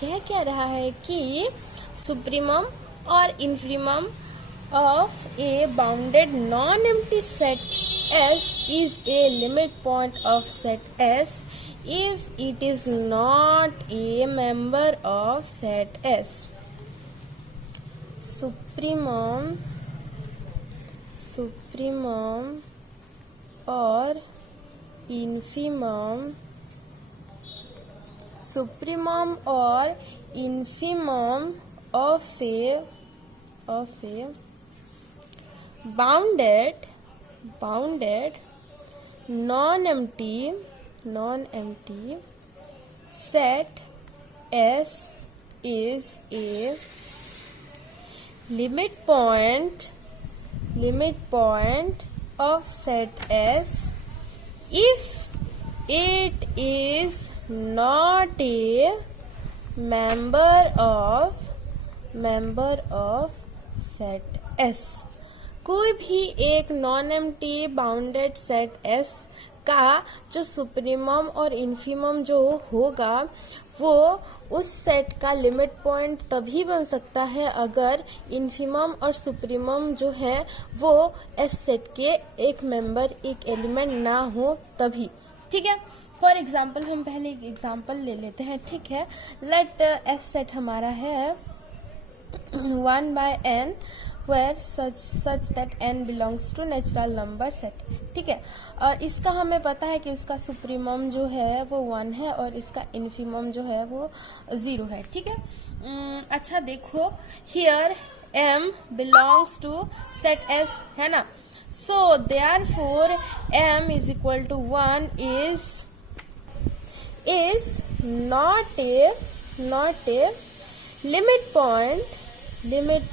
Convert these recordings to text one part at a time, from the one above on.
कह क्या रहा है कि सुप्रीमम और infimum of a bounded non-empty set S is a limit point of set S if it is not a member of set S. Supremum or infimum of a bounded non-empty set S is a limit point of set S if it is not a member of set S. कोई भी एक non empty bounded set S का जो supremum और infimum जो होगा वो उस सेट का लिमिट पॉइंट तभी बन सकता है अगर इन्फीमम और सुप्रीमम जो है वो S सेट के एक मेंबर एक एलिमेंट ना हो तभी। ठीक है, फॉर एग्जाम्पल हम पहले एक एग्जाम्पल ले लेते हैं। ठीक है, लेट S सेट हमारा है 1/n where such that n belongs to natural number set। ठीक है, और इसका हमें पता है कि उसका सुप्रीमम जो है वो 1 है और इसका इन्फीमम जो है वो 0 है। ठीक है, अच्छा देखो, here m belongs to set S है ना, so therefore m is equal to 1 is not a limit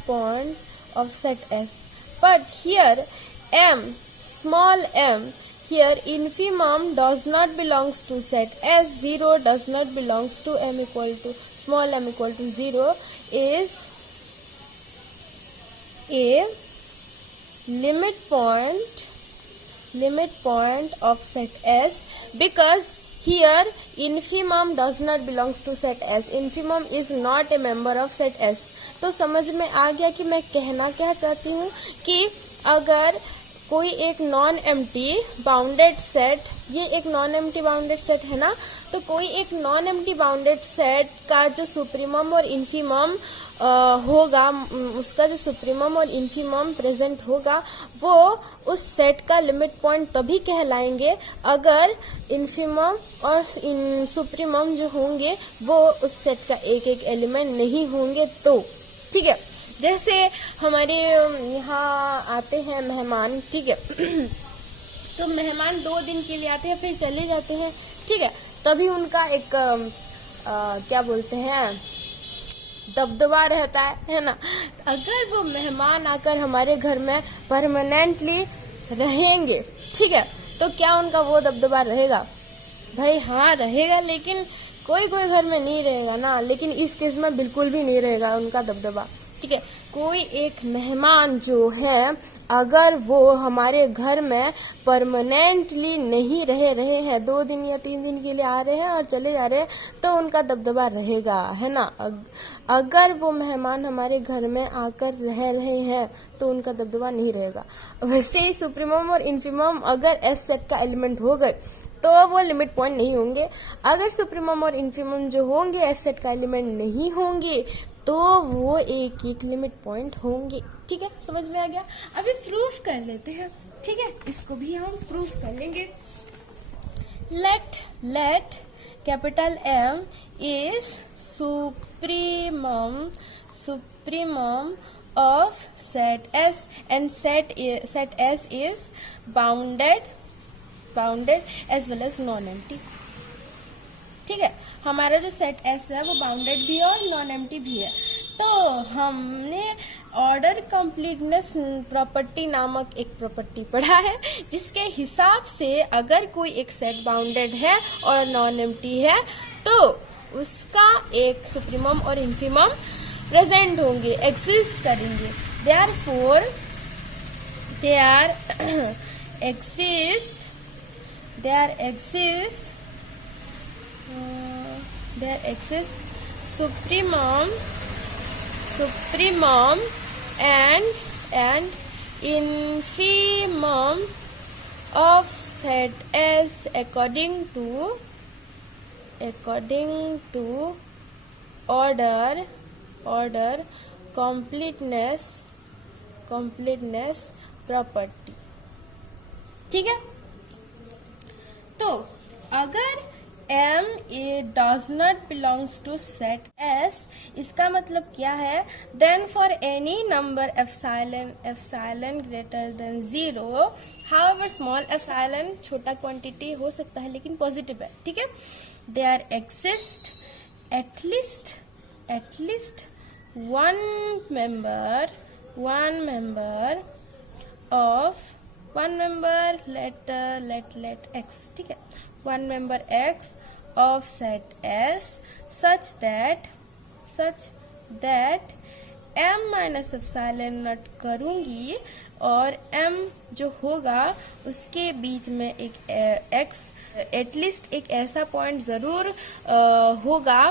point of set S, but here m, small m, here infimum does not belongs to set S, 0 does not belongs to m equal to small m equal to 0 is a limit point of set S, because here infimum does not belongs to set S, infimum is not a member of set S। तो समझ में आ गया कि मैं कहना क्या चाहती हूँ कि अगर कोई एक नॉन एम्प्टी बाउंडेड सेट, ये एक नॉन एम्प्टी बाउंडेड सेट है ना, तो कोई एक नॉन एम्प्टी बाउंडेड सेट का जो सुप्रीमम और इन्फीमम होगा, उसका जो सुप्रीमम और इन्फीमम प्रेजेंट होगा वो उस सेट का लिमिट पॉइंट तभी कहलाएंगे अगर इन्फीमम और सुप्रीमम जो होंगे वो उस सेट का एक एक एलिमेंट नहीं होंगे तो। ठीक है, जैसे हमारे यहाँ आते हैं मेहमान। ठीक है, तो मेहमान 2 दिन के लिए आते हैं फिर चले जाते हैं। ठीक है, तभी उनका एक क्या बोलते हैं, दबदबा रहता है ना। अगर वो मेहमान आकर हमारे घर में परमानेंटली रहेंगे, ठीक है, तो क्या उनका वो दबदबा रहेगा? भाई हाँ रहेगा, लेकिन कोई घर में नहीं रहेगा ना, लेकिन इस केस में बिल्कुल भी नहीं रहेगा उनका दबदबा। ठीक है, कोई एक मेहमान जो है अगर वो हमारे घर में परमानेंटली नहीं रहे हैं, 2 दिन या 3 दिन के लिए आ रहे हैं और चले जा रहे हैं, तो उनका दबदबा रहेगा, है ना। अगर वो मेहमान हमारे घर में आकर रह रहे हैं तो उनका दबदबा नहीं रहेगा। वैसे ही सुप्रीमम और इन्फीमम अगर एस सेट का एलिमेंट हो गए तो वो लिमिट पॉइंट नहीं होंगे। अगर सुप्रीमम और इन्फीमम जो होंगे एस सेट का एलिमेंट नहीं होंगे तो वो एक एक लिमिट पॉइंट होंगे। ठीक है, समझ में आ गया। अभी प्रूफ कर लेते हैं। ठीक है, इसको भी हम प्रूफ कर लेंगे। Let capital M is supremum of set S and set S is bounded as well as non empty. ठीक है, हमारा जो सेट S है वो बाउंडेड भी है और नॉन एम्प्टी भी है। तो हमने ऑर्डर कंप्लीटनेस प्रॉपर्टी नामक एक प्रॉपर्टी पढ़ा है, जिसके हिसाब से अगर कोई एक सेट बाउंडेड है और नॉन एम्प्टी है तो उसका एक सुप्रीमम और इन्फीमम प्रेजेंट होंगे, एग्जिस्ट करेंगे। Therefore there exist supremum and infimum of set S according to order completeness property. ठीक है, तो अगर M does not belongs to set S, इसका मतलब क्या है? Then for any number epsilon greater than 0, however small, epsilon छोटा quantity हो सकता है लेकिन पॉजिटिव है, ठीक है, there exist at least one member let x, ठीक है, one member x of set S such that m minus epsilon not करूंगी और m जो होगा उसके बीच में एक x एटलीस्ट एक ऐसा पॉइंट जरूर होगा,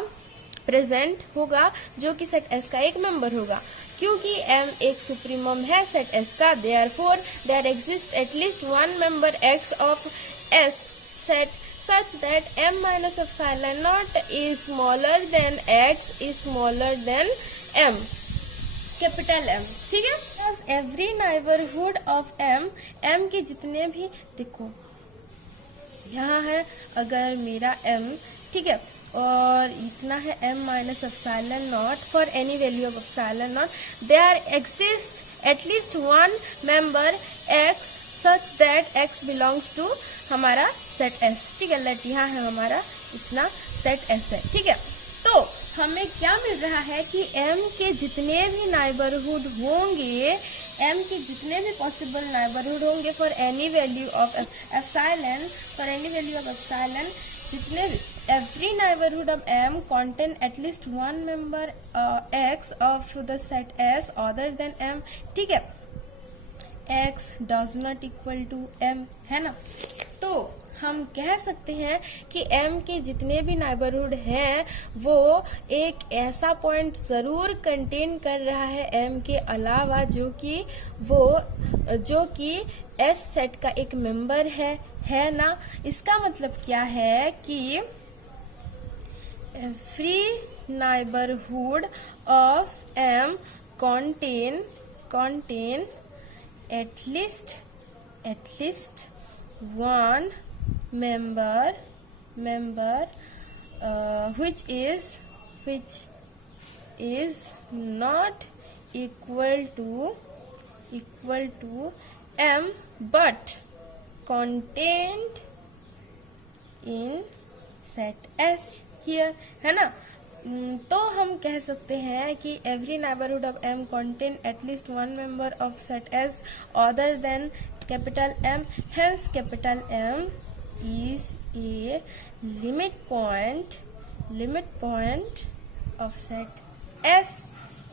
प्रेजेंट होगा, जो कि सेट S का एक मेंबर होगा। क्योंकि m एक सुप्रीमम है सेट S का, therefore there exist at least one member x of S set such that m minus epsilon naught is smaller than x is smaller than m, capital M, ठीक है। As every neighborhood of m के जितने भी, देखो यहाँ है अगर मेरा m, ठीक है, और इतना है m minus epsilon naught for any value of epsilon naught, there exist at least one member x such that x belongs to हमारा सेट S, ठीक है, लेट यहाँ है हमारा इतना सेट S है, ठीक है। तो हमें क्या मिल रहा है कि m के जितने भी नाइबरहुड होंगे, m के जितने भी पॉसिबल नाइबरहुड होंगे for any value of epsilon, जितने भी every neighborhood of m contain at least one member x of the set S other than m, ठीक है, x does not equal to m, है ना। तो हम कह सकते हैं कि m के जितने भी नाइबरहुड हैं वो एक ऐसा पॉइंट जरूर कंटेन कर रहा है m के अलावा जो कि S सेट का एक मेंबर है ना। इसका मतलब क्या है कि every neighborhood of m contain at least one member which is not equal to m but contained in set S here, है ना। तो हम कह सकते हैं कि every neighborhood of m contain at least one member of set S other than capital M, hence capital M is a limit point of set S।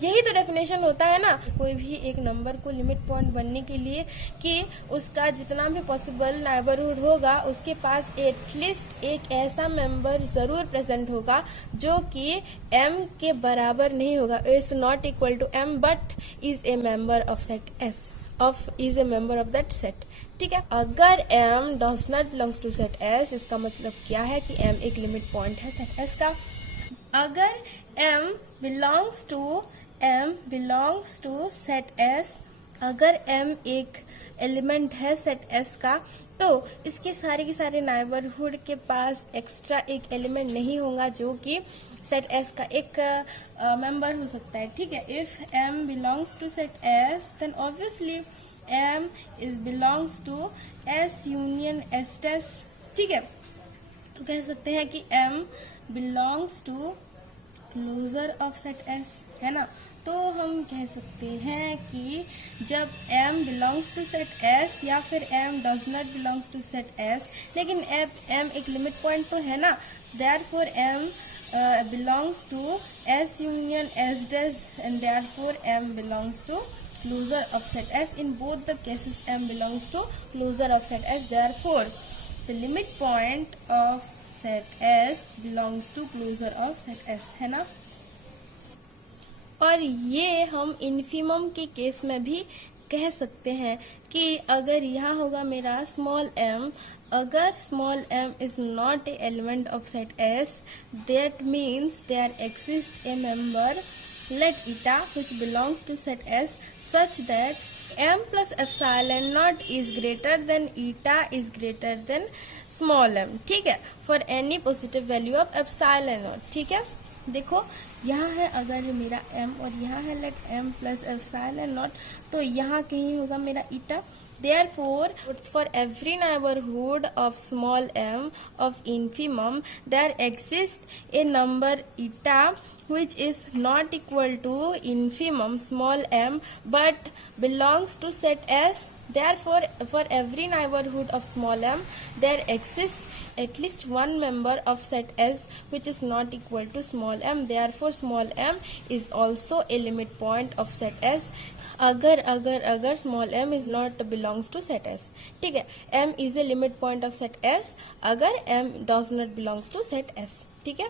यही तो डेफिनेशन होता है ना कोई भी एक नंबर को लिमिट पॉइंट बनने के लिए, कि उसका जितना भी पॉसिबल नाइबरहुड होगा उसके पास एटलीस्ट एक ऐसा मेंबर जरूर प्रेजेंट होगा जो कि m के बराबर नहीं होगा, is not equal to m but is a member of set S, is a member of that set, ठीक है। अगर m does not belongs to set S, इसका मतलब क्या है कि m एक लिमिट पॉइंट है सेट S का। अगर m belongs to set S, अगर m एक एलिमेंट है सेट S का, तो इसके सारे के सारे नाइबरहुड के पास एक्स्ट्रा एक एलिमेंट नहीं होगा जो कि सेट S का एक मेंबर हो सकता है, ठीक है। If m belongs to set S then obviously m is belongs to S union S dash, ठीक है। तो कह सकते हैं कि m belongs to closure of set S, है ना। तो हम कह सकते हैं कि जब m belongs to set S या फिर m does not belongs to set S, लेकिन m एक लिमिट पॉइंट तो है ना, therefore m belongs to S union S dash and therefore m belongs to closure of set S। In both the cases m belongs to closure of set S, therefore the limit point of set S belongs to closure of set S, है ना। और ये हम infimum के case में भी कह सकते हैं कि अगर यहाँ होगा मेरा स्मॉल m, अगर small m is not a element of set S, that means there exists a member, let eta, which belongs to set S such that m plus epsilon naught is greater than eta is greater than small m. ठीक है, for any positive value of epsilon naught. ठीक है, देखो यहाँ है अगर मेरा m और यहाँ है let m plus epsilon naught, तो यहाँ कहीं होगा मेरा eta. Therefore, for every neighborhood of small m of infimum, there exists a number eta which is not equal to infimum small m but belongs to set S. Therefore, for every neighborhood of small m, there exists at least one member of set S which is not equal to small m. Therefore, small m is also a limit point of set S. अगर small m is not belongs to set S. ठीक है, m is a limit point of set S अगर m does not belongs to set S. ठीक है.